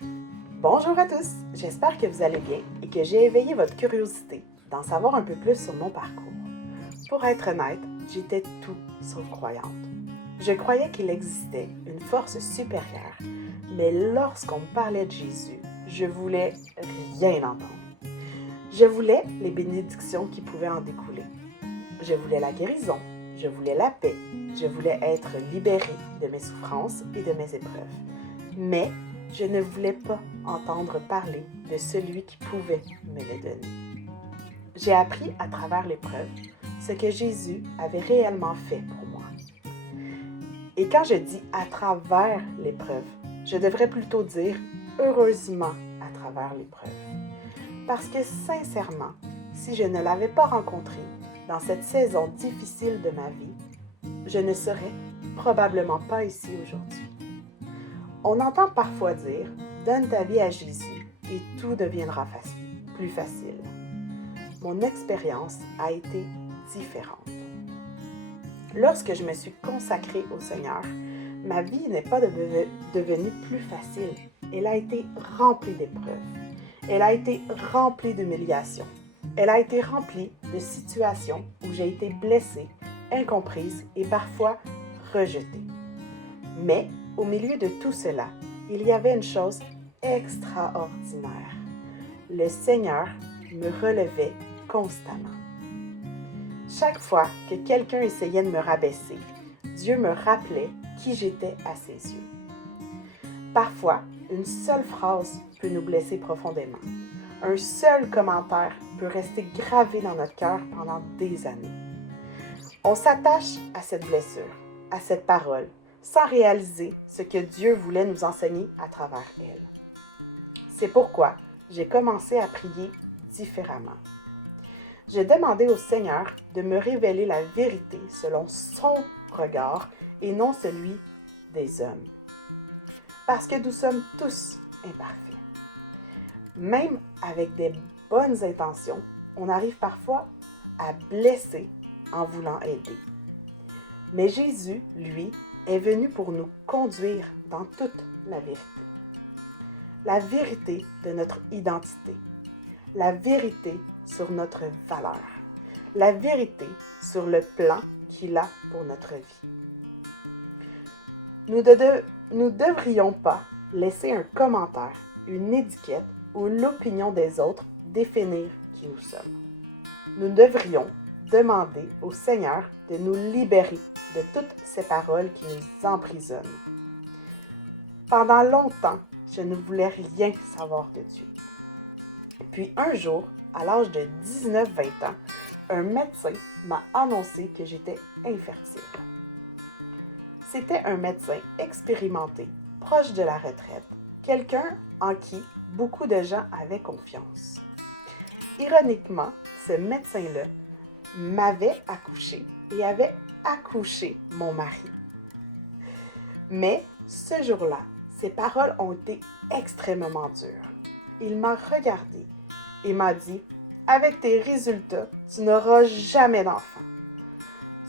Bonjour à tous, j'espère que vous allez bien et que j'ai éveillé votre curiosité d'en savoir un peu plus sur mon parcours. Pour être honnête, j'étais tout sauf croyante. Je croyais qu'il existait une force supérieure, mais lorsqu'on me parlait de Jésus, je voulais rien entendre. Je voulais les bénédictions qui pouvaient en découler. Je voulais la guérison, je voulais la paix, je voulais être libérée de mes souffrances et de mes épreuves. Mais je ne voulais pas entendre parler de celui qui pouvait me les donner. J'ai appris à travers l'épreuve ce que Jésus avait réellement fait pour moi. Et quand je dis à travers l'épreuve, je devrais plutôt dire heureusement à travers l'épreuve. Parce que sincèrement, si je ne l'avais pas rencontré dans cette saison difficile de ma vie, je ne serais probablement pas ici aujourd'hui. On entend parfois dire « Donne ta vie à Jésus et tout deviendra plus facile ». Mon expérience a été différente. Lorsque je me suis consacrée au Seigneur, ma vie n'est pas devenue plus facile. Elle a été remplie d'épreuves. Elle a été remplie d'humiliations. Elle a été remplie de situations où j'ai été blessée, incomprise et parfois rejetée. Mais au milieu de tout cela, il y avait une chose extraordinaire. Le Seigneur me relevait constamment. Chaque fois que quelqu'un essayait de me rabaisser, Dieu me rappelait qui j'étais à ses yeux. Parfois, une seule phrase peut nous blesser profondément. Un seul commentaire peut rester gravé dans notre cœur pendant des années. On s'attache à cette blessure, à cette parole, sans réaliser ce que Dieu voulait nous enseigner à travers elle. C'est pourquoi j'ai commencé à prier différemment. J'ai demandé au Seigneur de me révéler la vérité selon son regard et non celui des hommes. Parce que nous sommes tous imparfaits. Même avec des bonnes intentions, on arrive parfois à blesser en voulant aider. Mais Jésus, lui, est venu pour nous conduire dans toute la vérité. La vérité de notre identité. La vérité sur notre valeur. La vérité sur le plan qu'il a pour notre vie. Nous ne devrions pas laisser un commentaire, une étiquette ou l'opinion des autres définir qui nous sommes. Nous devrions demander au Seigneur de nous libérer de toutes ces paroles qui nous emprisonnent. Pendant longtemps, je ne voulais rien savoir de Dieu. Puis un jour, à l'âge de 19-20 ans, un médecin m'a annoncé que j'étais infertile. C'était un médecin expérimenté, proche de la retraite, quelqu'un en qui beaucoup de gens avaient confiance. Ironiquement, ce médecin-là m'avait accouché et avait accouché mon mari. Mais ce jour-là, ses paroles ont été extrêmement dures. Il m'a regardé et m'a dit « Avec tes résultats, tu n'auras jamais d'enfant.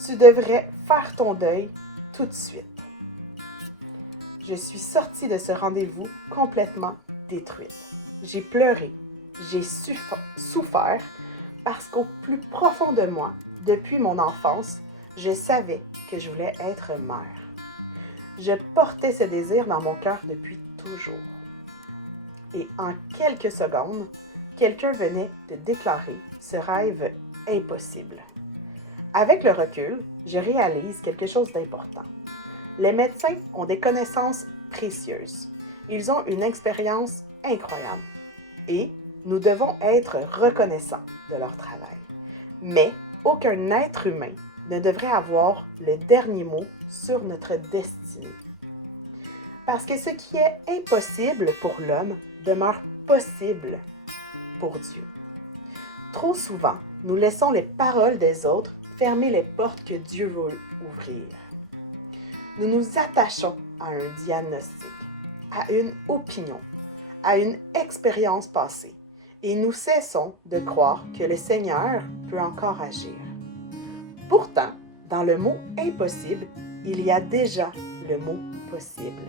Tu devrais faire ton deuil tout de suite. » Je suis sortie de ce rendez-vous complètement détruite. J'ai pleuré, j'ai souffert parce qu'au plus profond de moi, depuis mon enfance, je savais que je voulais être mère. Je portais ce désir dans mon cœur depuis toujours. Et en quelques secondes, quelqu'un venait de déclarer ce rêve impossible. Avec le recul, je réalise quelque chose d'important. Les médecins ont des connaissances précieuses. Ils ont une expérience incroyable. Et nous devons être reconnaissants de leur travail. Mais aucun être humain ne devrait avoir le dernier mot sur notre destinée. Parce que ce qui est impossible pour l'homme demeure possible pour Dieu. Trop souvent, nous laissons les paroles des autres fermer les portes que Dieu veut ouvrir. Nous nous attachons à un diagnostic, à une opinion, à une expérience passée, et nous cessons de croire que le Seigneur peut encore agir. Pourtant, dans le mot « impossible », il y a déjà le mot « possible ».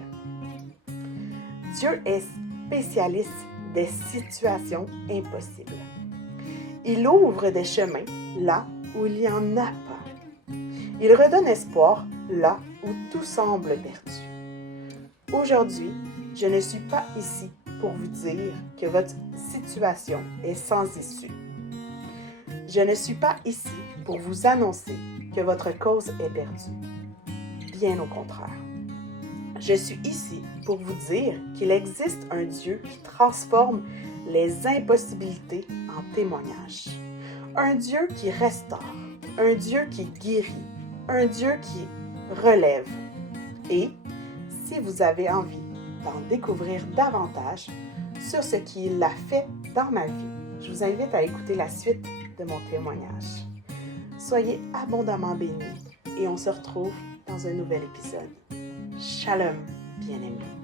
Dieu est spécialiste des situations impossibles. Il ouvre des chemins là où il n'y en a pas. Il redonne espoir là où tout semble perdu. Aujourd'hui, je ne suis pas ici pour vous dire que votre situation est sans issue. Je ne suis pas ici pour vous annoncer que votre cause est perdue. Bien au contraire. Je suis ici pour vous dire qu'il existe un Dieu qui transforme les impossibilités en témoignages. Un Dieu qui restaure, un Dieu qui guérit, un Dieu qui relève. Et si vous avez envie d'en découvrir davantage sur ce qu'il a fait dans ma vie, je vous invite à écouter la suite de mon témoignage. Soyez abondamment bénis et on se retrouve dans un nouvel épisode. Shalom, bien-aimés.